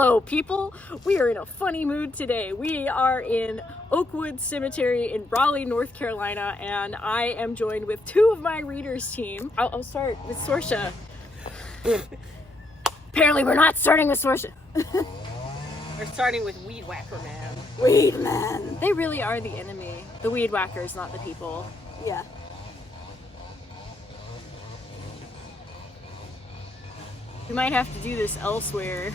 Hello, people. We are in a funny mood today. We are in Oakwood Cemetery in Raleigh, North Carolina, and I am joined with two of my readers team. I'll start with Sorcha. Apparently, we're not starting with Sorcha. We're starting with Weed Whacker Man. Weed Man. They really are the enemy. The weed whackers, not the people. Yeah. We might have to do this elsewhere.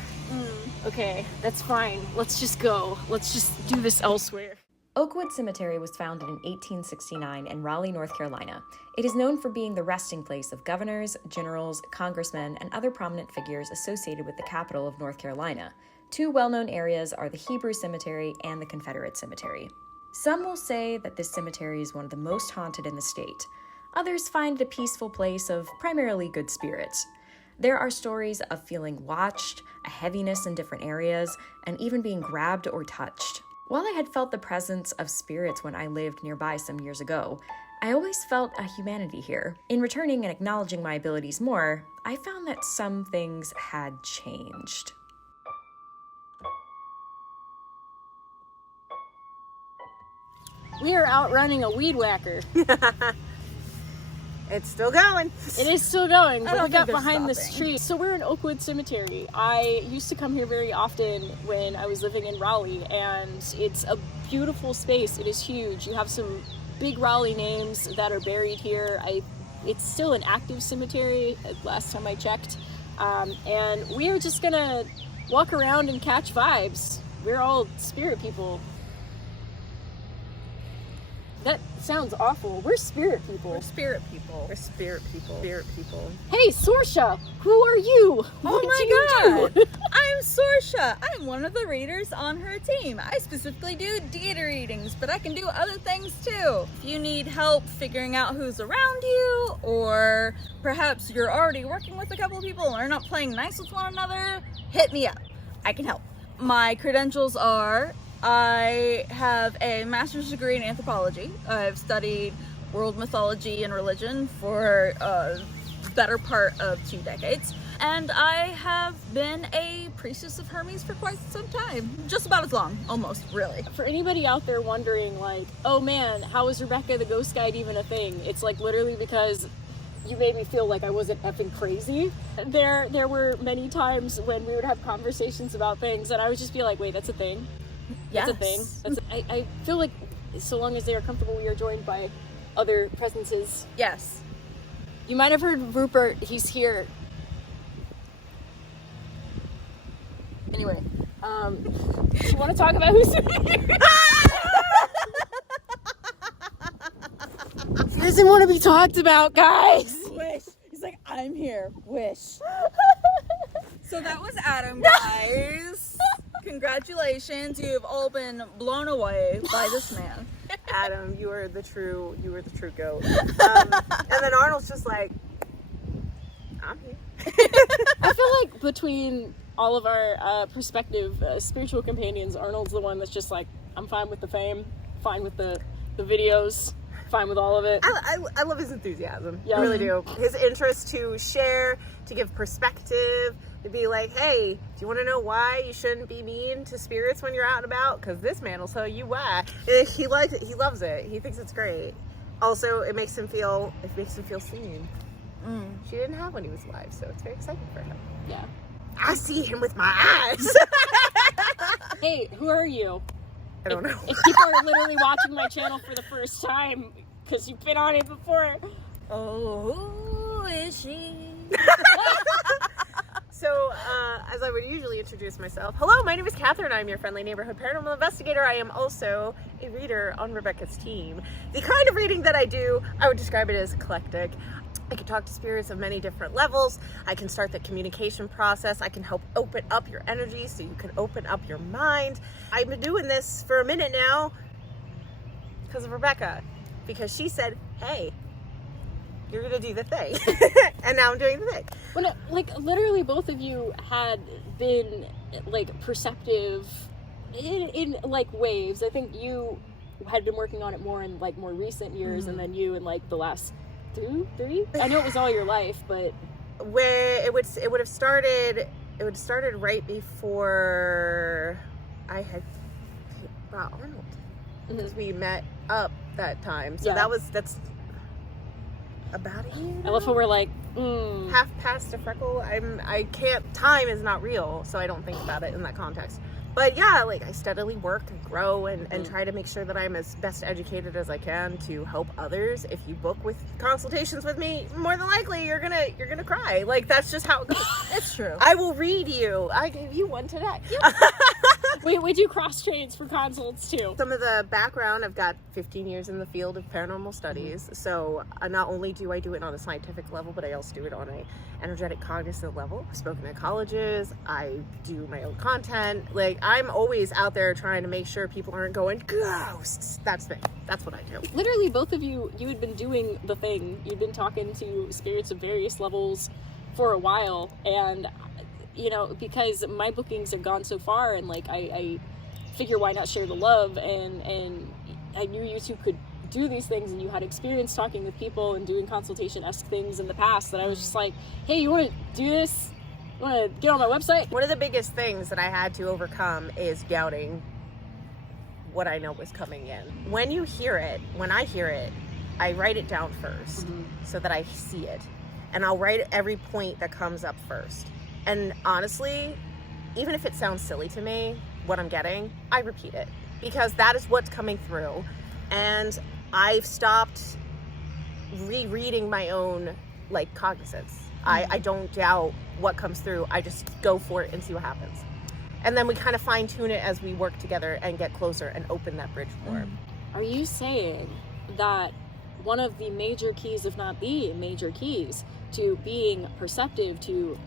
Okay, that's fine. Let's just go. Let's just do this elsewhere. Oakwood Cemetery was founded in 1869 in Raleigh, North Carolina. It is known for being the resting place of governors, generals, congressmen, and other prominent figures associated with the capital of North Carolina. Two well-known areas are the Hebrew Cemetery and the Confederate Cemetery. Some will say that this cemetery is one of the most haunted in the state. Others find it a peaceful place of primarily good spirits. There are stories of feeling watched, a heaviness in different areas, and even being grabbed or touched. While I had felt the presence of spirits when I lived nearby some years ago, I always felt a humanity here. In returning and acknowledging my abilities more, I found that some things had changed. We are outrunning a weed whacker. It's still going. It is still going, but we got they're behind this stopping. tree. So we're in Oakwood Cemetery. I used to come here very often when I was living in Raleigh, and it's a beautiful space. It is huge. You have some big Raleigh names that are buried here. It's still an active cemetery, last time I checked. And we are just gonna walk around and catch vibes. We're all spirit people. That sounds awful. We're spirit people. We're spirit people. We're spirit people. Spirit people. Hey, Sorcha, who are you? What did you do? I'm Sorcha. I'm one of the readers on her team. I specifically do deity readings, but I can do other things too. If you need help figuring out who's around you, or perhaps you're already working with a couple of people and are not playing nice with one another, hit me up. I can help. My credentials are: I have a master's degree in anthropology. I've studied world mythology and religion for a better part of 2 decades. And I have been a priestess of Hermes for quite some time. Just about as long, almost, really. For anybody out there wondering, like, oh man, how is Rebekah the Ghost Guide even a thing? It's like literally because you made me feel like I wasn't effing crazy. There were many times when we would have conversations about things and I would just be like, wait, that's a thing? That's a thing. I feel like so long as they are comfortable, we are joined by other presences. Yes. You might have heard Rupert. He's here. Anyway, do you want to talk about who's here? He doesn't want to be talked about, guys. Wish. He's like, I'm here. Wish. So that was Adam, guys. Congratulations. You have all been blown away by this man. Adam, you were the true goat. And then Arnold's just like, I'm here. I feel like between all of our prospective spiritual companions, Arnold's the one that's just like, I'm fine with the fame, fine with the videos, fine with all of it. I love his enthusiasm. Yeah. I really do. His interest to share, to give perspective, to be like, hey, do you want to know why you shouldn't be mean to spirits when you're out and about? Because this man will tell you why. He likes it. He loves it. He thinks it's great. Also, it makes him feel seen. She didn't have when he was alive, so it's very exciting for him. Yeah. I see him with my eyes. Hey, who are you? I don't know. If people are literally watching my channel for the first time because you've been on it before. Oh, who is she? So, as I would usually introduce myself, hello, my name is Katharyn. I'm your friendly neighborhood paranormal investigator. I am also a reader on Rebekah's team. The kind of reading that I do, I would describe it as eclectic. I can talk to spirits of many different levels. I can start the communication process. I can help open up your energy so you can open up your mind. I've been doing this for a minute now because of Rebekah, because she said, hey, you're gonna do the thing. And now I'm doing the thing. When like literally both of you had been like perceptive in like waves. I think you had been working on it more in like more recent years, and then you in like the last 2, 3. I know it was all your life, but where it would have started it would started right before I had Arnold, because we met up that time. So that's about a year. I love how we're like, half past a freckle. I can't, time is not real, so I don't think about it in that context. But yeah, like I steadily work and grow and try to make sure that I'm as best educated as I can to help others. If you book with consultations with me, more than likely you're gonna cry. Like that's just how it goes. It's true. I will read you. I gave you one today. we do cross trains for consults too. Some of the background, I've got 15 years in the field of paranormal studies. So not only do I do it on a scientific level, but I also do it on a energetic cognizant level. I've spoken at colleges. I do my own content. Like I'm always out there trying to make sure people aren't going ghosts. That's what I do. Literally, both of you had been doing the thing. You'd been talking to spirits of various levels for a while, and you know, because my bookings have gone so far, and like I figure why not share the love, and I knew you two could do these things, and you had experience talking with people and doing consultation-esque things in the past, that I was just like, hey, you want to do this? You want to get on my website? One of the biggest things that I had to overcome is doubting what I know was coming in. When I hear it, I write it down first so that I see it. And I'll write every point that comes up first. And honestly, even if it sounds silly to me, what I'm getting, I repeat it. Because that is what's coming through. And I've stopped rereading my own, like, cognizance. I don't doubt what comes through. I just go for it and see what happens. And then we kind of fine tune it as we work together and get closer and open that bridge for it. Are you saying that one of the major keys, if not the major keys, to being perceptive, to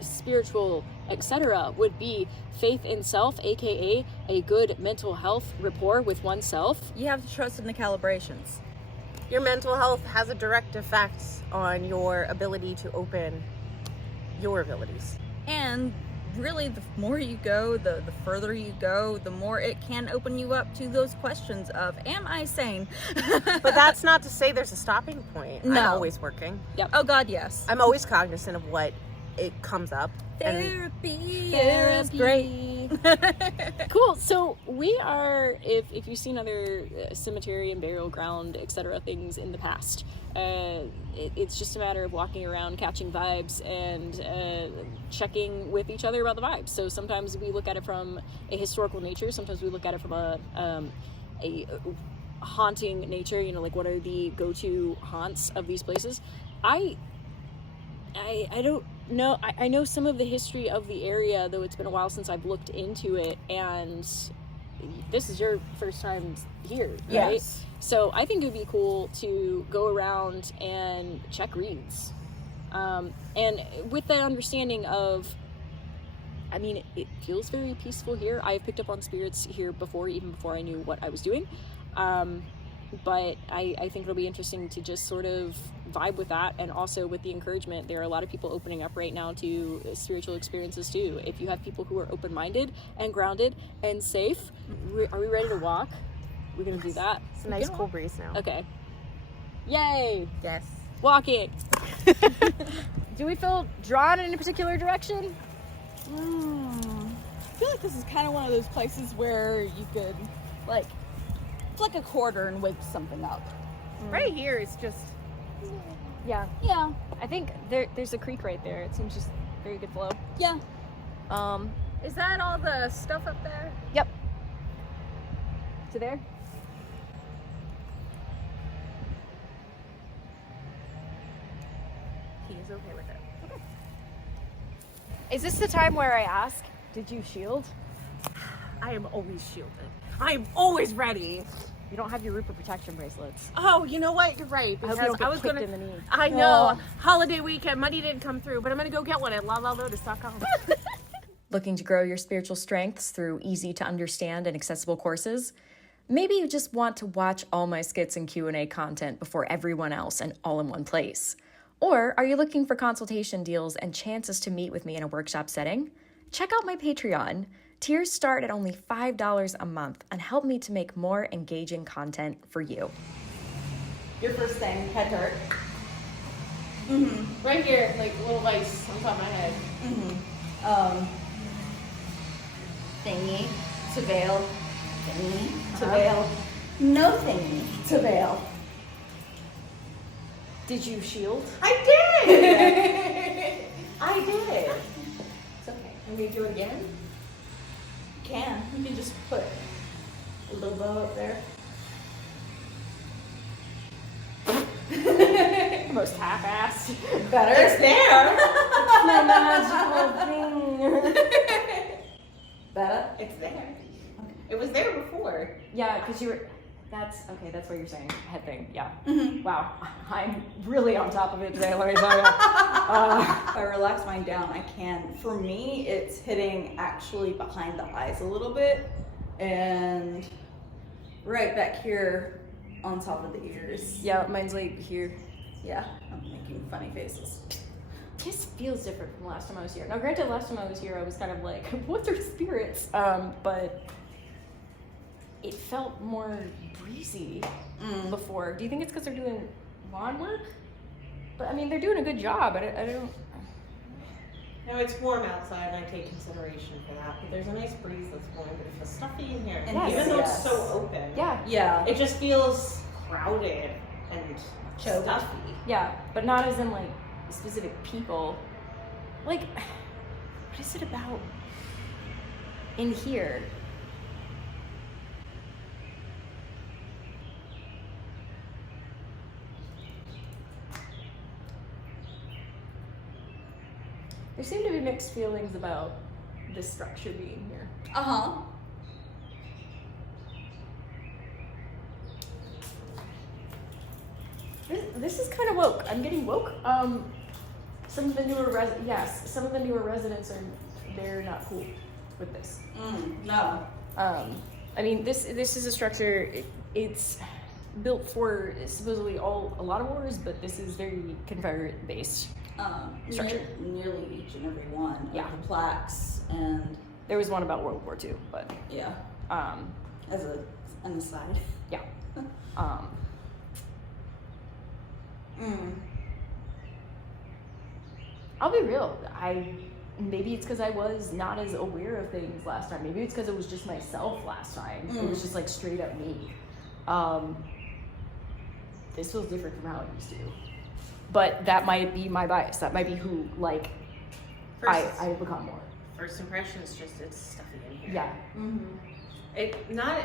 spiritual, etc., would be faith in self, aka a good mental health rapport with oneself? You have to trust in the calibrations. Your mental health has a direct effect on your ability to open your abilities. And really, the more you go, the further you go, the more it can open you up to those questions of, am I sane? But that's not to say there's a stopping point. No. I'm always working. Yep. Oh God, yes. I'm always cognizant of what it comes up. Therapy is great. Cool. So we are, if you've seen other cemetery and burial ground, etc. things in the past, it's just a matter of walking around, catching vibes, and checking with each other about the vibes. So sometimes we look at it from a historical nature. Sometimes we look at it from a haunting nature. You know, like what are the go-to haunts of these places? I don't know. I know some of the history of the area, though it's been a while since I've looked into it, and this is your first time here, right? Yes. So I think it would be cool to go around and check reads. And with that understanding of, I mean, it feels very peaceful here. I've picked up on spirits here before, even before I knew what I was doing. But I think it'll be interesting to just sort of vibe with that, and also with the encouragement. There are a lot of people opening up right now to spiritual experiences too. If you have people who are open-minded and grounded and safe, are we ready to walk? We're gonna do that. It's a nice cool breeze now. Okay. Yay! Yes. Walking. Do we feel drawn in a particular direction? I feel like this is kind of one of those places where you could, like, flick a quarter and wake something up. Right here is just... Yeah. I think there's a creek right there. It seems just very good flow. Yeah. Is that all the stuff up there? Yep. To there? He is okay with it. Okay. Is this the time where I ask, did you shield? I am always shielded. I am always ready. You don't have your Rupert protection bracelets. Oh, you know what? You're right. I hope you don't get kicked in the knee. I know. Holiday weekend, money didn't come through, but I'm gonna go get one at lalalotus.com. Looking to grow your spiritual strengths through easy to understand and accessible courses? Maybe you just want to watch all my skits and Q&A content before everyone else and all in one place. Or are you looking for consultation deals and chances to meet with me in a workshop setting? Check out my Patreon. Tiers start at only $5 a month and help me to make more engaging content for you. Your first thing, head hurt. Right here, like little lice on top of my head. Thingy to veil. Thingy to veil. No thingy to veil. Did you shield? I did! I did. It's okay. Can we do it again? You can. You can just put a little bow up there. Most half-assed. Better. It's there! My magical thing. Better. It's there. It was there before. Yeah, because you were. That's okay. That's what you're saying. Head thing. Yeah. Mm-hmm. Wow. I'm really on top of it today. Let me tell you. If I relax mine down, I can. For me, it's hitting actually behind the eyes a little bit, and right back here on top of the ears. Yeah, mine's like here. Yeah, I'm making funny faces. This feels different from last time I was here. Now, granted, last time I was here, I was kind of like, what are spirits? But it felt more breezy before. Do you think it's because they're doing lawn work? But I mean, they're doing a good job. I don't. No, it's warm outside, and I take consideration for that. But there's a nice breeze that's blowing, but it feels stuffy in here. And Yes. even though Yes. it's so open, Yeah. it just feels crowded and Choked. stuffy. Yeah, but not as in like specific people. Like, what is it about in here? There seem to be mixed feelings about this structure being here. Uh-huh. This is kind of woke. I'm getting woke. Some of the newer some of the newer residents they're not cool with this. No. I mean, this is a structure. It's built for supposedly a lot of wars, but this is very Confederate based. Structure. Nearly each and every one. Yeah. Of the plaques and There was one about World War II, but yeah. um, As an aside. yeah. Um, I'll be real. Maybe it's because I was not as aware of things last time. Maybe it's because it was just myself last time. It was just like straight up me. This feels different from how it used to. But that might be my bias. That might be who I become more. First impression is just it's stuffy in here. Yeah. It not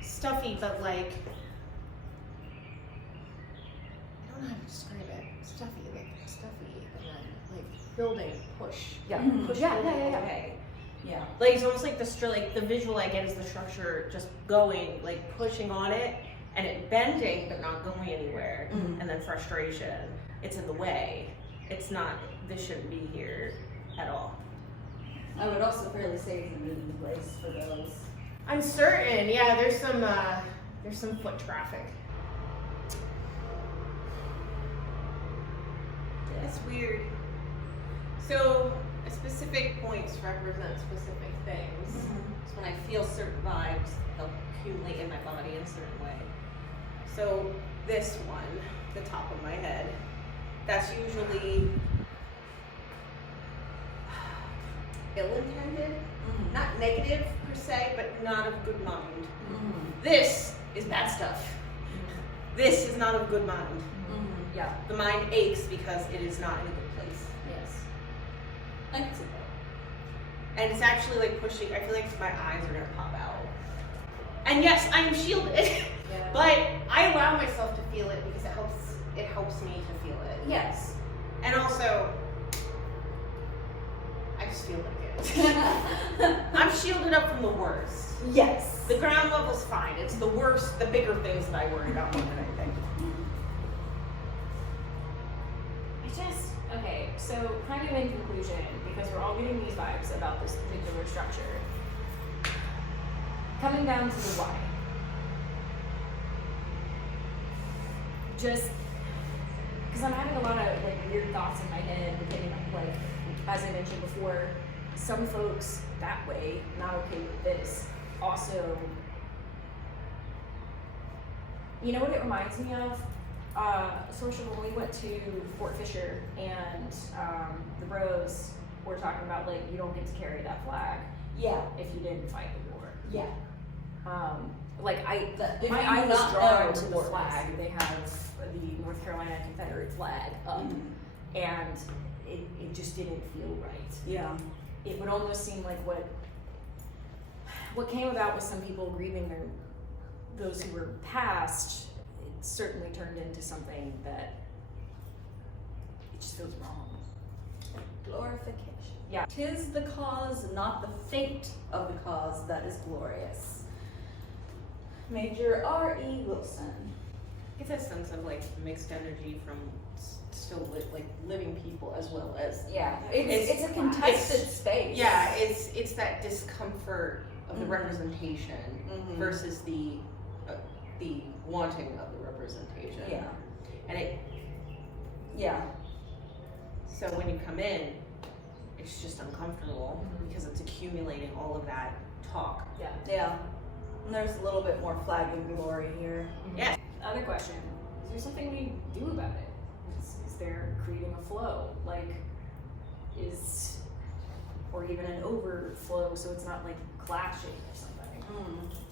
stuffy, but like I don't know how to describe it. Stuffy, and then like building push. Yeah. Push Yeah, building yeah, yeah, all the way. Yeah. Like it's almost like the visual I get is the structure just going, like pushing on it and it bending but not going anywhere. And then frustration. It's in the way. It's not. This shouldn't be here at all. I would also fairly say it's a meeting place for those. I'm certain. Yeah, there's some foot traffic. That's weird. So, specific points represent specific things. So when I feel certain vibes, they'll accumulate in my body in a certain way. So this one, the top of my head, that's usually ill-intended, not negative per se, but not of good mind. This is bad stuff. This is not of good mind. Yeah. The mind aches because it is not in a good place. Yes. I can see that. And it's actually like pushing, I feel like my eyes are gonna pop out. And yes, I am shielded, but I allow myself to feel it because it helps me to feel it. Yes. And also, I just feel like it. I'm shielded up from the worst. Yes. The ground level's fine. It's the worst, the bigger things that I worry about more than anything. Okay, so kind of in conclusion, because we're all getting these vibes about this particular structure, coming down to the why. Just because I'm having a lot of like weird thoughts in my head, depending on, like, as I mentioned before, some folks that way, not okay with this. Also, you know what it reminds me of? Sorcha, when we went to Fort Fisher and the bros we're talking about like you don't get to carry that flag Yeah. if you didn't fight the war. Yeah. Like If my you eye do was not drawn know to the wars. flag. They have the North Carolina Confederate flag up, and it just didn't feel right. Yeah. It would almost seem like what came about with some people grieving those who were passed. It certainly turned into something that it just feels wrong. Glorification. Yeah. 'Tis the cause, not the fate of the cause that is glorious. Major R.E. Wilson. I get that sense of like mixed energy from still like living people as well as It's a contested space. Yeah, it's that discomfort of the representation versus the wanting of the representation. Yeah. And so when you come in, it's just uncomfortable because it's accumulating all of that talk. Yeah. And there's a little bit more flag and glory here. Yeah. Other question: is there something we do about it? Is there creating a flow, like or even an overflow, so it's not like clashing or something?